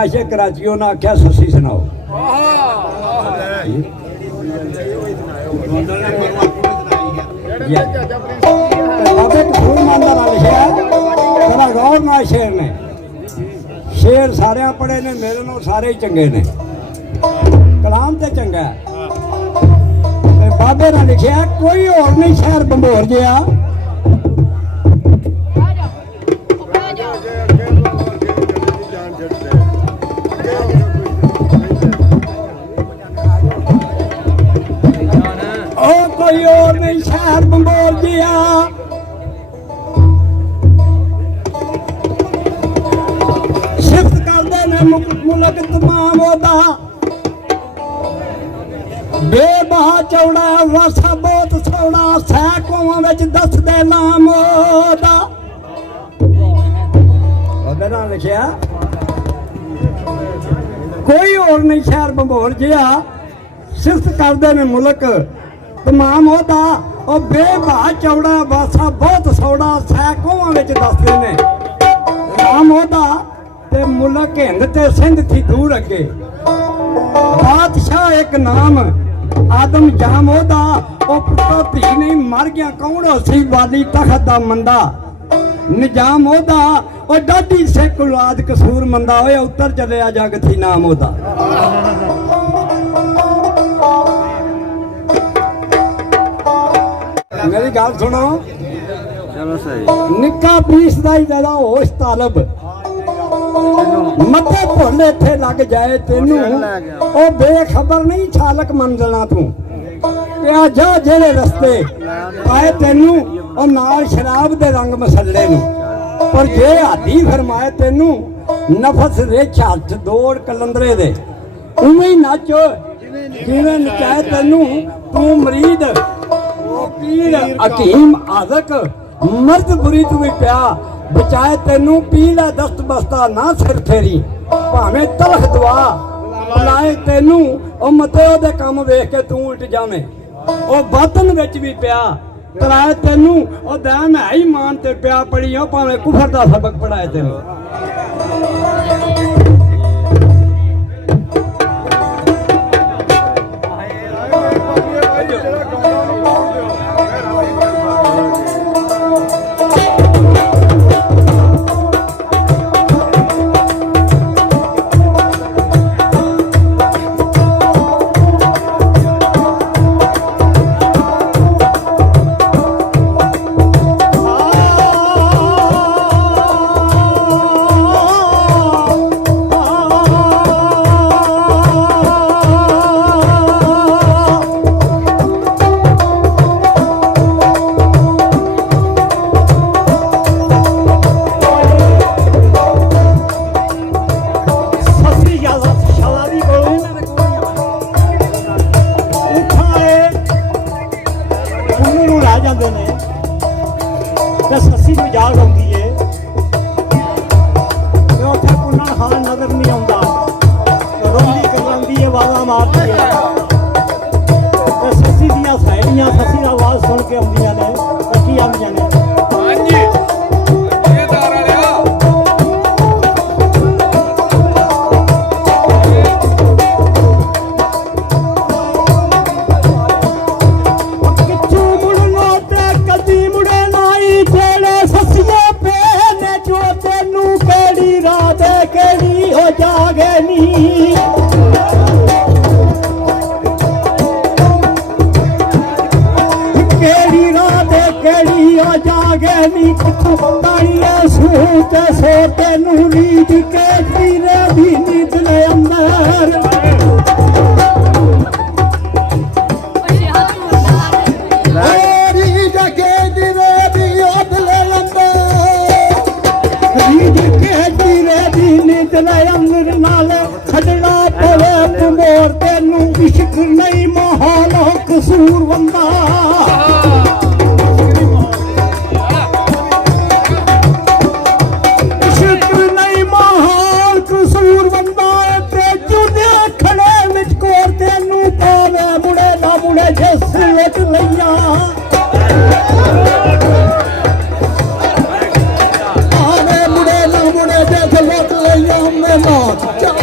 आशे कराची उन्हें आख्या सस्सी सुनाओ। बाबे कसूर मान का नाम लिखा तेरा गौर ना शेर ने शेर सारे पढ़े ने मेरे नो सारे ही चंगे ने कलाम ते चंगा बाबे ने लिखा कोई और नहीं शहर बंबोर गया कोई और नहीं शहर बंबोर गया शिफ्त करते ने मुल्क तमाम ओदा बेबहा चौड़ा वासा बहुत सौड़ा सैकों विच दस दे नाम ओदा नाम लिखिया कोई और नहीं शहर बंबोर गया शिफ्त करते ने मुल्क तमाम ओदा और बेबा चौड़ा वासा बहुत सौड़ा सैकों विच दसदे ने नाम ओदा ते मुल्क हिंद ते सिंध थी दूर अगे बादशाह एक नाम आदम जाम ओदा ओ पुत्रो धी नहीं मर गया कौन सी वाली तखत दा मंदा निजाम ओदा ओ डाडी सिख औलाद कसूर मंदा होए उत्तर चलिया जग थी नाम ओदा मेरी गल सुनो चलो सही निक्का पीस दा ही ज्यादा होश तालब मते भुल इत्थे लग जाए तेनू ओ बेखबर नहीं छालक मन लेना तू ते जा जेड़े रस्ते आए तेनू ओ नाल शराब दे रंग मसले नू पर जे हादी फरमाए तेनू नफस दे छात दौड़ कलंदरे दे उवें ही नच जिवें नचाए तेनू तू मरीद पीर हकीम आदक मर्द बुरी तू भी प्या बचाए तेनू पीला दस्त बस्ता ना सिर फेरी भावें तलख दुआ बुलाए तेनू ओ मते ओदे काम वेख के तू उल्ट जावें ओ बातन विच भी प्या तराए तेनू ओ दैन है ही मान ते प्या पढ़ी ओ भावें कुफर दा सबक पढ़ाए तेनू सस्सी में जाग आती है उत्थे कुन्ना खान नजर नहीं आता रोंदी करवाती है आवाज़ मारती है सस्सी दियां सहेलियां सस्सी की आवाज़ सुन के आउंदियां ने कट्ठी आउंदियां ने तेनू रीत के पीरे भी नीत ले अंदर रीत के दिवे भी ओद ले अंदर रीत के पीरे भी नीत ले अंदर नाल छड़ना पवे मोर तेनू इश्क नहीं मोहालो कसूर वंदा मुड़े ना मुड़े देख लोट लिया हमने मौत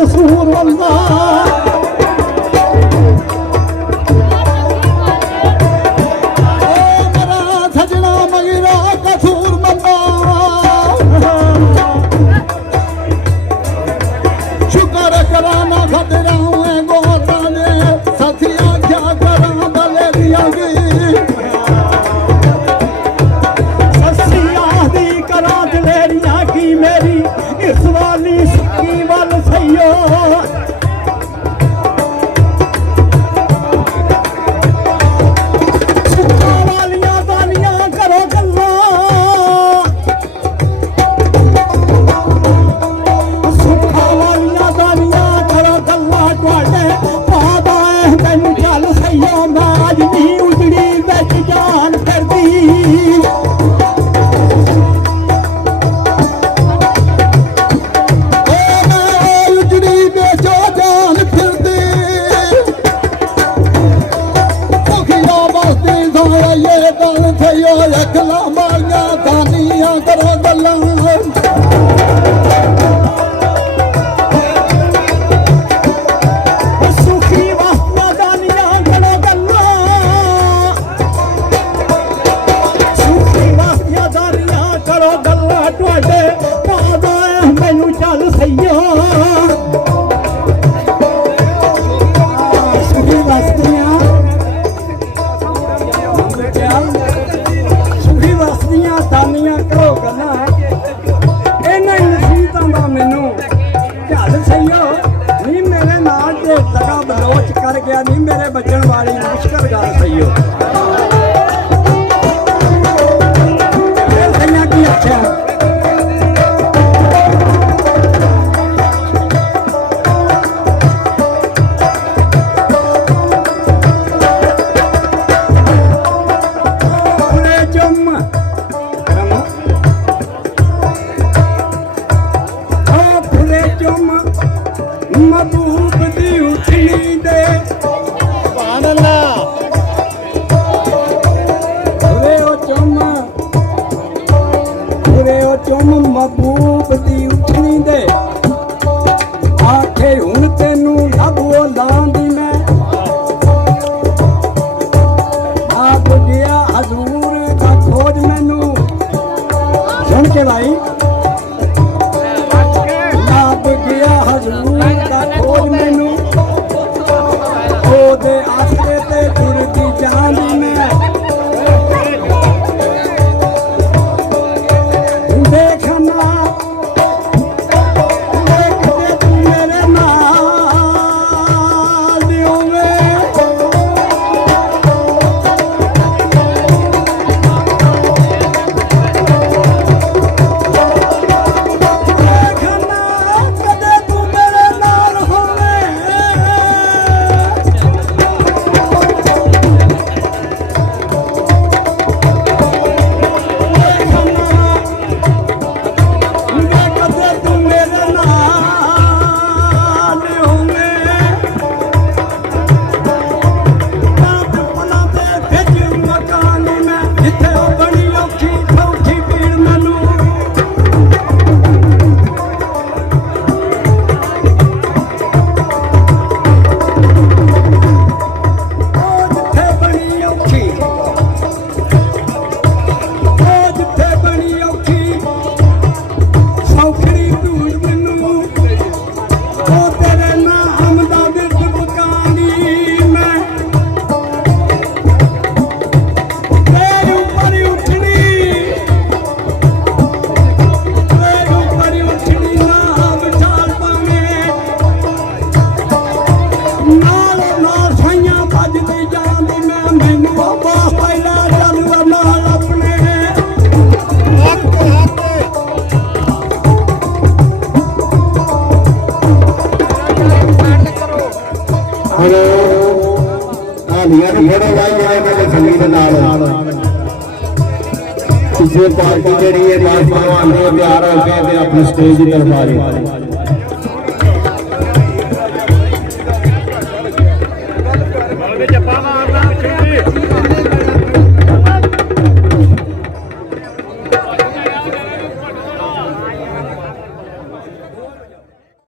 कसूर बंदा मेरा सजना मगरा कसूर बंदा शुक्र कराना खतरा गोता ने सथिया क्या करा बले दिया गई ससिया दी करा दलेरिया की मेरी इस वाली सुखी वाल सैयो सुखा वालियां दानियां करो गल्ला सुखा वालियां दानियां करो गल्ला तुहाडे पादा तैनू चल सैयो नाज दी उजड़ी विच जान करदी अखला मारिया दानिया करो गल्ला सुखी वास्ता दानिया करो गल्ला सुखी वास्ता दानिया करो गल्ला तुहाडे पादा मैनू चल सैया सुखी वास्तियां दानियां करो गल्ला इन्हां नसीहतां दा मैनू ध्यान सईओ नी मेरे नाल ते दगा बलोच कर गया नी मेरे बचन वाली मुश्किल गल सईओ सईया की आख्या महबूब दी उठनी दे सुभान अल्लाह पूरे ओ चुम महबूब दी उठनी दे आखे हुण तैनू लभो लांदी मैं आप गया हजूर दा खोज मैनू सुन के भाई आप गया हजूर दा खोज मैनू ओदे आसरे ते तुरदी जांदी मैं देखना देखते तू मेरे नाल होवे पिछले पार्टी जी है बात तैयार होकर अपने स्टेज की तरफ आ रही है।